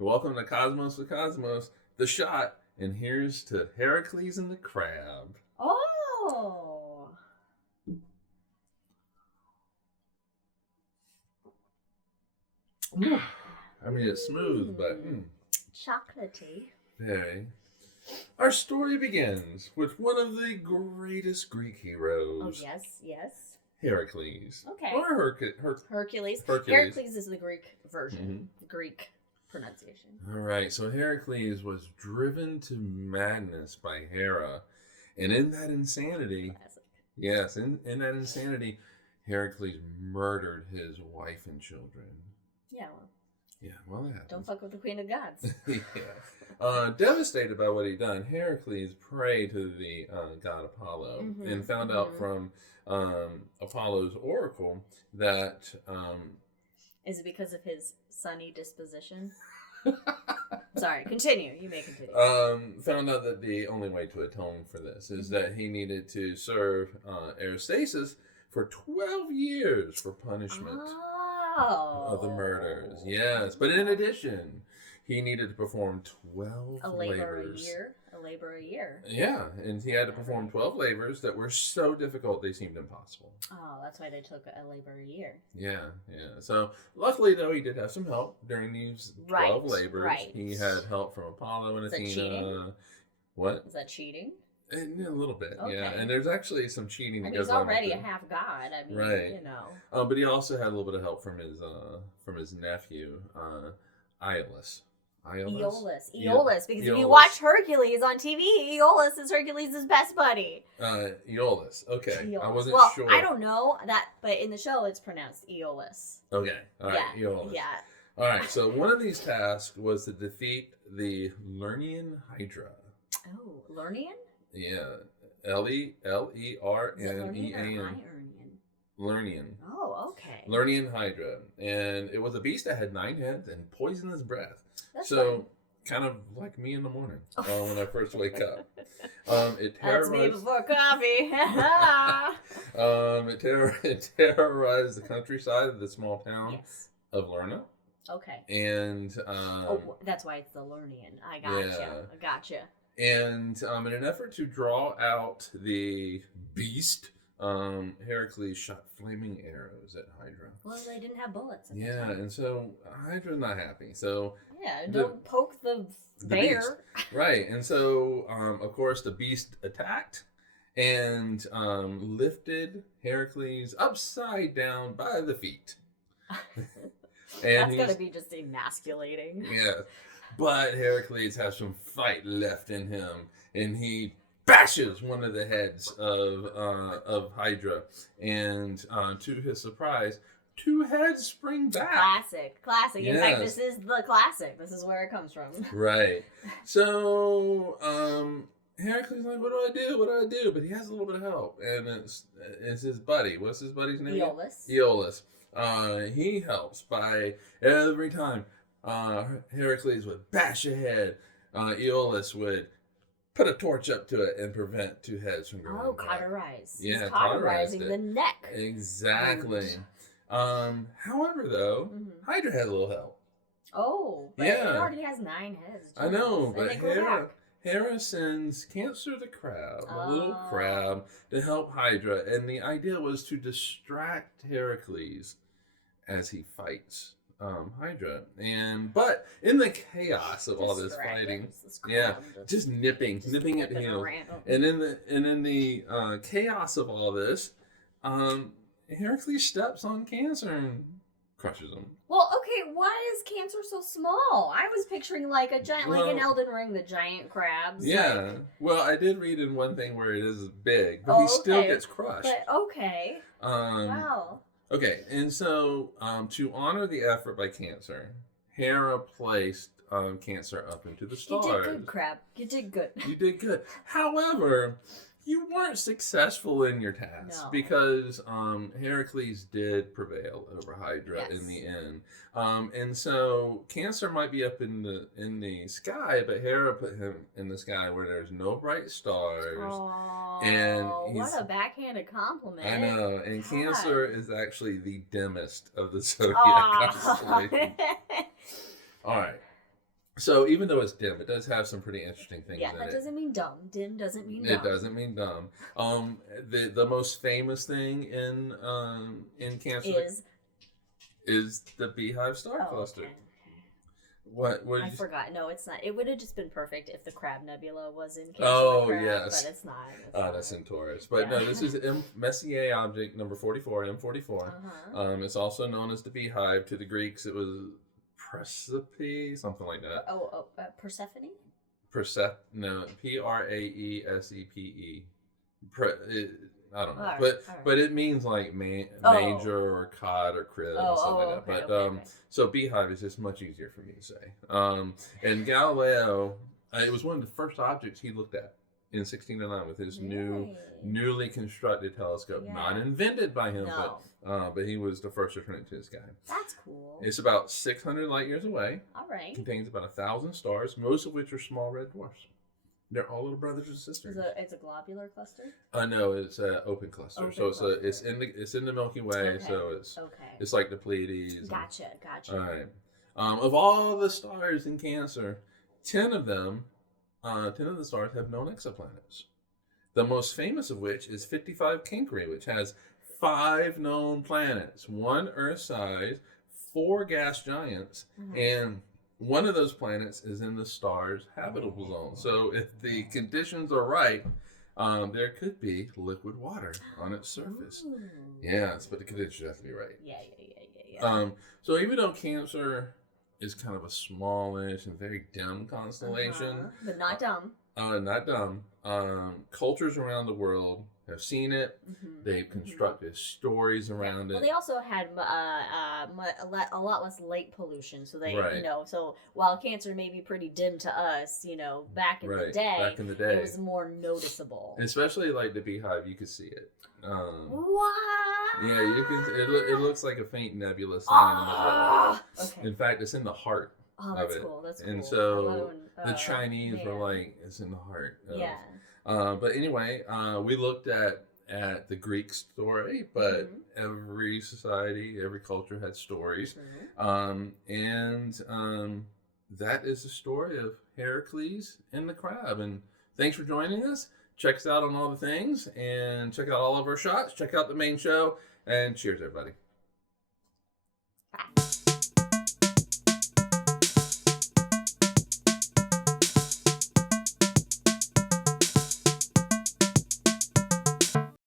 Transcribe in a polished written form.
Welcome to Cosmos the Cosmos, the shot, and here's to Heracles and the crab. Oh! I mean, it's smooth, but chocolatey. very. Our story begins with one of the greatest Greek heroes. Oh, yes. Heracles. Okay. Or Hercules. Hercules. Heracles is the Greek version. The Greek pronunciation. All right, so Heracles was driven to madness by Hera. And in that insanity, Classic. yes, in that insanity, Heracles murdered his wife and children. Yeah, Well, that happens. don't fuck with the Queen of Gods. Devastated by what he'd done, Heracles prayed to the god Apollo and found out from Apollo's oracle that... Is it because of his sunny disposition? Sorry, continue. You may continue. Found out that the only way to atone for this is that he needed to serve Aristaeus for 12 years for punishment of the murders. Yes, but in addition, he needed to perform 12 labors. A labor a year. Yeah, and he had to perform 12 labors that were so difficult they seemed impossible. Oh, that's why they took a labor a year. Yeah. So, luckily, though, he did have some help during these 12 labors. Right. He had help from Apollo and Athena. Cheating? What? Is that cheating? And a little bit, Okay. yeah. And there's actually some cheating that goes he's on. already a half god. I mean, right. you know. But he also had a little bit of help from his nephew, Iolus. Aeolus. Because if you watch Hercules on TV, Aeolus is Hercules' best buddy. Aeolus. Okay. Aeolus. I wasn't sure. I don't know that, but in the show it's pronounced Aeolus. Okay. All right. Yeah. Aeolus. Yeah. All right. So one of these tasks was to defeat the Lernian Hydra. Oh, Lernian? Yeah. Lernean. Lernian. Oh, okay. Lernian Hydra. And it was a beast that had 9 heads and poisonous breath. That's so, kind of like me in the morning when I first wake up. It terrorized... That's me before coffee. It terrorized the countryside of the small town of Lerna. Okay. And... that's why it's the Lernian. I gotcha. And in an effort to draw out the beast... Heracles shot flaming arrows at Hydra. Well, they didn't have bullets. And so Hydra's not happy. So don't poke the bear. Beast. Right, and so of course the beast attacked and lifted Heracles upside down by the feet. That's gonna be just emasculating. Yeah, but Heracles has some fight left in him, and he bashes one of the heads of Hydra, and to his surprise, 2 heads spring back. Classic. In fact, this is the classic. This is where it comes from. Right. So, Heracles is like, what do I do? But he has a little bit of help, and it's his buddy. What's his buddy's name? Aeolus. He helps by every time Heracles would bash a head, Aeolus would put a torch up to it and prevent 2 heads from growing. Oh, cauterize. Yeah, cauterizing the neck. Exactly. However, though, Hydra had a little help. Oh, but it already has 9 heads. I know, but Hera sends Cancer the crab, a little crab, to help Hydra, and the idea was to distract Heracles as he fights Hydra, but in the chaos of all this fighting, just nipping at heels, and in the chaos of all this, Heracles steps on Cancer and crushes him. Well, okay, why is Cancer so small? I was picturing like a giant, like in Elden Ring, the giant crabs. Yeah, well, I did read in one thing where it is big, but he still gets crushed. But okay, wow. Okay, and so to honor the effort by Cancer, Hera placed Cancer up into the stars. You did good, crab. You did good. You did good. However, you weren't successful in your task because Heracles did prevail over Hydra in the end. And so Cancer might be up in the sky, but Hera put him in the sky where there's no bright stars. Oh, and what a backhanded compliment. I know. And God. Cancer is actually the dimmest of the zodiac constellation. All right. So even though it's dim, it does have some pretty interesting things Yeah, in that it. doesn't mean dumb. Dim doesn't mean dumb. It doesn't mean dumb. The most famous thing in Cancer is the Beehive star cluster. Okay. What? I forgot. No, it's not. It would have just been perfect if the Crab Nebula was in Cancer. Oh, Crab, yes. But it's not. That's in Taurus. But no, this is Messier object number 44, M44. It's also known as the Beehive. To the Greeks, it was Precipe, something like that. Persephone? No, Praesepe. I don't know, All but right. it means like manger or cod or crib or something like that. But so Beehive is just much easier for me to say. And Galileo, it was one of the first objects he looked at in 1609 with his newly constructed telescope, not invented by him, but he was the first to turn it to the sky. That's cool. It's about 600 light years away. All right. Contains about 1,000 stars, most of which are small red dwarfs. They're all little brothers and sisters. It's a globular cluster? No, it's an open cluster. It's in the Milky Way. Okay. So it's like the Pleiades. Gotcha. All right. Of all the stars in Cancer, 10 of the stars have known exoplanets. The most famous of which is 55 Cancri, which has 5 known planets, 1 Earth-size, 4 gas giants, and one of those planets is in the star's habitable zone. So if the conditions are right, there could be liquid water on its surface. Ooh. Yes, but the conditions have to be right. Yeah. So even though Cancer is kind of a smallish and very dim constellation, but not dumb. Not dumb. Cultures around the world have seen it. They've constructed stories around it. Well, they also had a lot less light pollution, so they, so while Cancer may be pretty dim to us, back in the day, it was more noticeable. Especially like the Beehive, you could see it. What? Yeah, you can. It looks like a faint nebula sitting in the middle of it. Okay. In fact, it's in the heart. Oh, that's cool. That's cool. And so the Chinese were like, it's in the heart. But anyway, we looked at the Greek story, but every society, every culture had stories. That is the story of Heracles and the crab. And thanks for joining us. Check us out on all the things and check out all of our shots. Check out the main show and cheers, everybody.